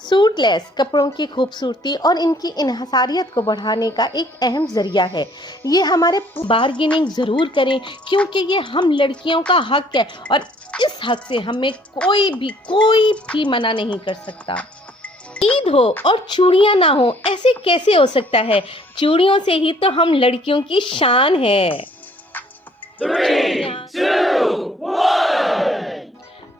Suit less कपड़ों की खूबसूरती और इनकी इन्हसारियत को बढ़ाने का एक अहम जरिया है। ये हमारे बार्गेनिंग ज़रूर करें क्योंकि ये हम लड़कियों का हक है और इस हक से हमें कोई भी मना नहीं कर सकता। ईद हो और चूड़ियाँ ना हो, ऐसे कैसे हो सकता है? चूड़ियों से ही तो हम लड़कियों की शान है। 3, 2, 1.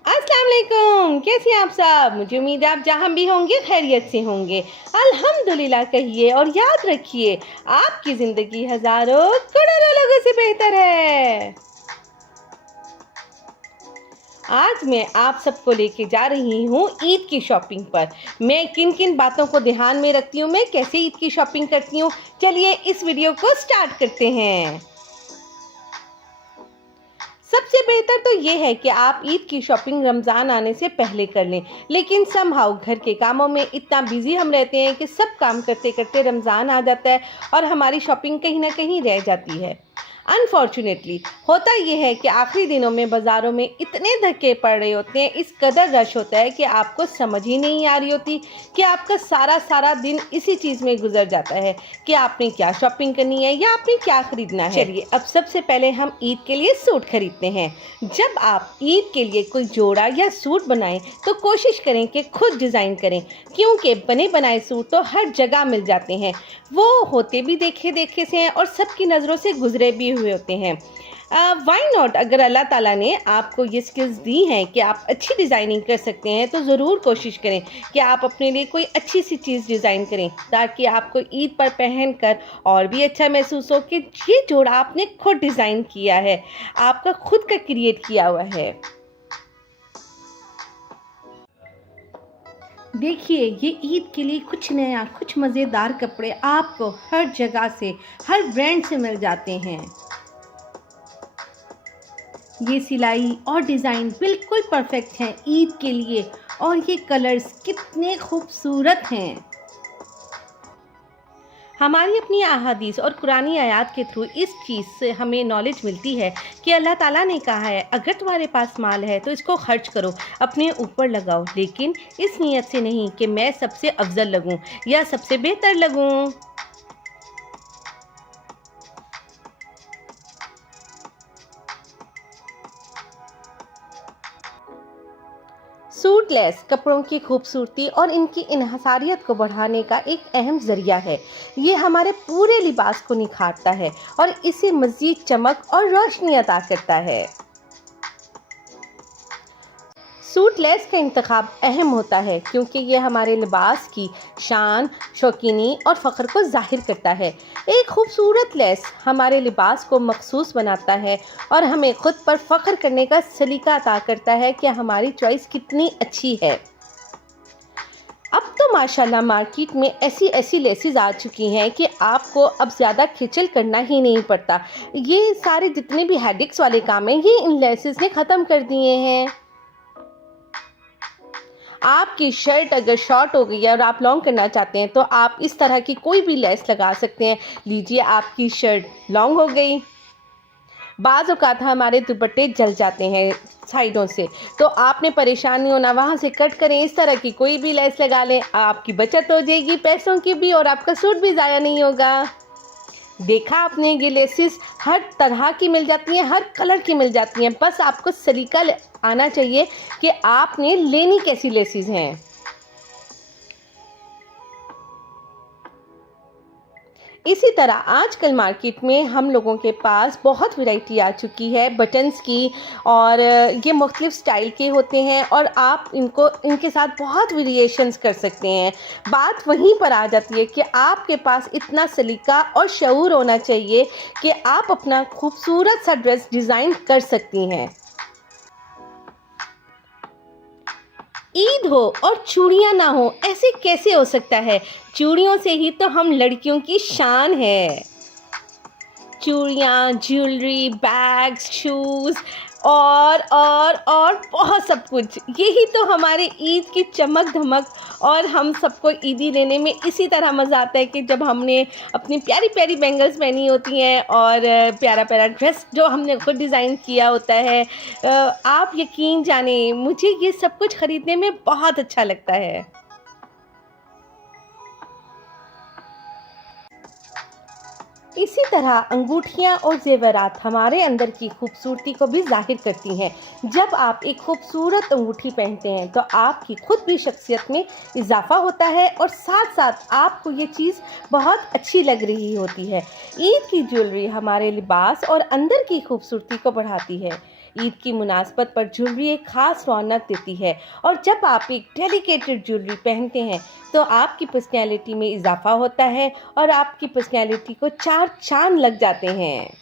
अस्सलाम वालेकुम, कैसे हैं आप सब? मुझे उम्मीद है आप जहाँ भी होंगे खैरियत से होंगे। अल्हम्दुलिल्लाह कहिए और याद रखिए, आपकी ज़िंदगी हज़ारों करोड़ों लोगों से बेहतर है। आज मैं आप सबको लेके जा रही हूँ ईद की शॉपिंग पर। मैं किन किन बातों को ध्यान में रखती हूँ, मैं कैसे ईद की शॉपिंग करती हूँ, चलिए इस वीडियो को स्टार्ट करते हैं। सबसे बेहतर तो ये है कि आप ईद की शॉपिंग रमज़ान आने से पहले कर लें, लेकिन समहाउ घर के कामों में इतना बिजी हम रहते हैं कि सब काम करते करते रमज़ान आ जाता है और हमारी शॉपिंग कहीं ना कहीं रह जाती है। अनफॉर्चुनेटली होता ये है कि आखिरी दिनों में बाज़ारों में इतने धक्के पड़ रहे होते हैं, इस कदर रश होता है कि आपको समझ ही नहीं आ रही होती कि आपका सारा दिन इसी चीज़ में गुजर जाता है कि आपने क्या शॉपिंग करनी है या आपने क्या ख़रीदना है। चलिए अब सबसे पहले हम ईद के लिए सूट खरीदते हैं। जब आप ईद के लिए कोई जोड़ा या सूट बनाएं तो कोशिश करें कि खुद डिज़ाइन करें, क्योंकि बने बनाए सूट तो हर जगह मिल जाते हैं। वो होते भी देखे देखे से हैं और सबकी नज़रों से गुजरे भी हुए होते हैं। वाई नॉट, अगर अल्लाह ताला ने आपको ये स्किल्स दी हैं कि आप अच्छी डिज़ाइनिंग कर सकते हैं तो ज़रूर कोशिश करें कि आप अपने लिए कोई अच्छी सी चीज़ डिज़ाइन करें ताकि आपको ईद पर पहन कर और भी अच्छा महसूस हो कि ये जोड़ा आपने खुद डिज़ाइन किया है, आपका खुद का क्रिएट किया हुआ है। देखिए, ये ईद के लिए कुछ नया, कुछ मज़ेदार कपड़े आपको हर जगह से, हर ब्रांड से मिल जाते हैं। ये सिलाई और डिज़ाइन बिल्कुल परफेक्ट हैं ईद के लिए और ये कलर्स कितने खूबसूरत हैं। हमारी अपनी अहादीस और कुरानी आयात के थ्रू इस चीज़ से हमें नॉलेज मिलती है कि अल्लाह ताला ने कहा है, अगर तुम्हारे पास माल है तो इसको खर्च करो, अपने ऊपर लगाओ, लेकिन इस नीयत से नहीं कि मैं सबसे अफजल लगूं या सबसे बेहतर लगूं। सूट लेस कपड़ों की खूबसूरती और इनकी इन्हसारियत को बढ़ाने का एक अहम ज़रिया है। ये हमारे पूरे लिबास को निखारता है और इसे मज़ीद चमक और रोशनी अता करता है। सूट लेस का इंतखाब अहम होता है क्योंकि ये हमारे लिबास की शान, शौकीनी और फ़ख्र को ज़ाहिर करता है। एक खूबसूरत लेस हमारे लिबास को मखसूस बनाता है और हमें ख़ुद पर फ़ख्र करने का सलीका अता करता है कि हमारी चॉइस कितनी अच्छी है। अब तो माशाल्लाह मार्केट में ऐसी लेसेस आ चुकी हैं कि आपको अब ज़्यादा खिचल करना ही नहीं पड़ता। ये सारे जितने भी हेडेक्स वाले काम हैं ये इन लेसेस ने ख़त्म कर दिए हैं। आपकी शर्ट अगर शॉर्ट हो गई है और आप लॉन्ग करना चाहते हैं तो आप इस तरह की कोई भी लेस लगा सकते हैं। लीजिए, आपकी शर्ट लॉन्ग हो गई। बाज़ औक़ात हमारे दुपट्टे जल जाते हैं साइडों से, तो आपने परेशान नहीं होना, वहाँ से कट करें, इस तरह की कोई भी लेस लगा लें, आपकी बचत हो जाएगी पैसों की भी और आपका सूट भी ज़ाया नहीं होगा। देखा आपने, ये लेसेस हर तरह की मिल जाती हैं, हर कलर की मिल जाती हैं, बस आपको सलीका आना चाहिए कि आपने लेनी कैसी लेसेस हैं। इसी तरह आजकल मार्केट में हम लोगों के पास बहुत वैरायटी आ चुकी है बटन्स की, और ये मुख्तलिफ़ स्टाइल के होते हैं और आप इनके साथ बहुत वेरिएशंस कर सकते हैं। बात वहीं पर आ जाती है कि आपके पास इतना सलीका और शऊर होना चाहिए कि आप अपना खूबसूरत सा ड्रेस डिज़ाइन कर सकती हैं। ईद हो और चूड़ियाँ ना हो, ऐसे कैसे हो सकता है? चूड़ियों से ही तो हम लड़कियों की शान है। चूड़ियाँ, ज्वेलरी, बैग्स, शूज़ और बहुत सब कुछ, यही तो हमारे ईद की चमक धमक। और हम सबको ईदी लेने में इसी तरह मज़ा आता है कि जब हमने अपनी प्यारी प्यारी बैंगल्स पहनी होती हैं और प्यारा प्यारा ड्रेस जो हमने खुद डिज़ाइन किया होता है। आप यकीन जाने, मुझे ये सब कुछ ख़रीदने में बहुत अच्छा लगता है। इसी तरह अंगूठियाँ और ज़ेवरात हमारे अंदर की खूबसूरती को भी ज़ाहिर करती हैं। जब आप एक खूबसूरत अंगूठी पहनते हैं तो आपकी खुद भी शख्सियत में इजाफ़ा होता है और साथ साथ आपको ये चीज़ बहुत अच्छी लग रही होती है। ईद की ज्वेलरी हमारे लिबास और अंदर की खूबसूरती को बढ़ाती है। ईद की मुनासबत पर ज्वेलरी एक ख़ास रौनक देती है और जब आप एक डेलिकेटेड ज्वेलरी पहनते हैं तो आपकी पर्सनैलिटी में इजाफ़ा होता है और आपकी पर्सनैलिटी को चार चांद लग जाते हैं।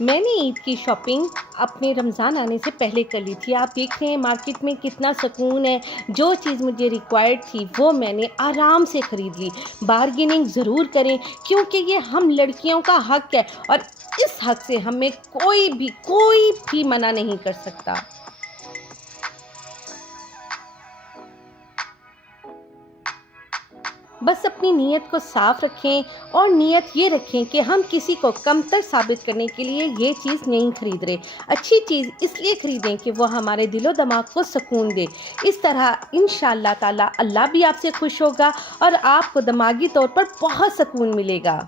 मैंने ईद की शॉपिंग अपने रमज़ान आने से पहले कर ली थी। आप देख रहे हैं मार्केट में कितना सुकून है। जो चीज़ मुझे रिक्वायर्ड थी वो मैंने आराम से ख़रीद ली। बार्गेनिंग ज़रूर करें क्योंकि ये हम लड़कियों का हक़ है और इस हक़ से हमें कोई भी मना नहीं कर सकता। बस अपनी नीयत को साफ़ रखें और नीयत ये रखें कि हम किसी को कमतर साबित करने के लिए ये चीज़ नहीं ख़रीद रहे। अच्छी चीज़ इसलिए ख़रीदें कि वो हमारे दिलो दिमाग को सुकून दे। इस तरह इंशाअल्लाह ताला अल्लाह भी आपसे खुश होगा और आपको दिमागी तौर पर बहुत सुकून मिलेगा।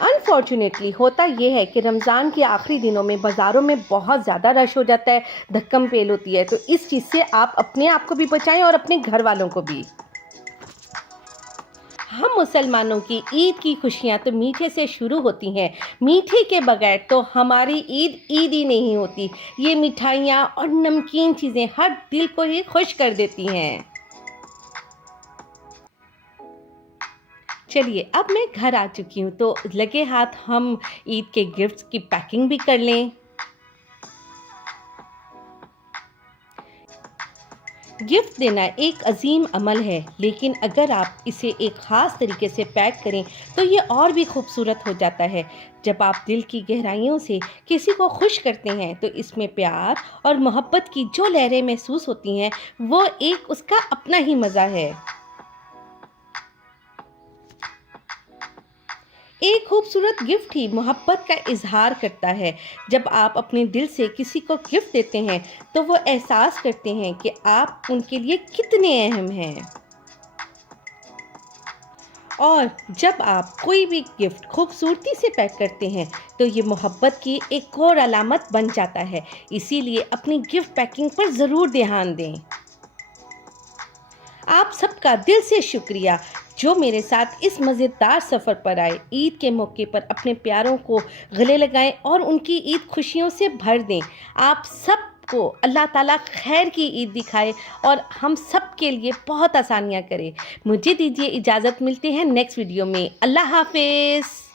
अनफॉर्चुनेटली होता ये है कि रमज़ान के आखिरी दिनों में बाज़ारों में बहुत ज़्यादा रश हो जाता है, धक्कम पेल होती है। तो इस चीज़ से आप अपने आप को भी बचाएं और अपने घर वालों को भी। हम मुसलमानों की ईद की खुशियाँ तो मीठे से शुरू होती हैं। मीठे के बगैर तो हमारी ईद ईद ही नहीं होती। ये मिठाइयाँ और नमकीन चीज़ें हर दिल को ही खुश कर देती हैं। चलिए अब मैं घर आ चुकी हूँ तो लगे हाथ हम ईद के गिफ्ट्स की पैकिंग भी कर लें। गिफ्ट देना एक अजीम अमल है, लेकिन अगर आप इसे एक ख़ास तरीके से पैक करें तो ये और भी खूबसूरत हो जाता है। जब आप दिल की गहराइयों से किसी को खुश करते हैं तो इसमें प्यार और मोहब्बत की जो लहरें महसूस होती हैं वो एक उसका अपना ही मज़ा है। एक खूबसूरत गिफ्ट ही मोहब्बत का इजहार करता है। जब आप अपने दिल से किसी को गिफ्ट देते हैं तो वो एहसास करते हैं कि आप उनके लिए कितने अहम हैं। और जब आप कोई भी गिफ्ट खूबसूरती से पैक करते हैं तो ये मोहब्बत की एक और अलामत बन जाता है। इसीलिए अपनी गिफ्ट पैकिंग पर ज़रूर ध्यान दें। आप सबका दिल से शुक्रिया जो मेरे साथ इस मज़ेदार सफ़र पर आए। ईद के मौके पर अपने प्यारों को गले लगाएं और उनकी ईद खुशियों से भर दें। आप सबको अल्लाह ताला खैर की ईद दिखाए और हम सब के लिए बहुत आसानियाँ करे। मुझे दीजिए इजाज़त, मिलते हैं नेक्स्ट वीडियो में। अल्लाह हाफ़िज़।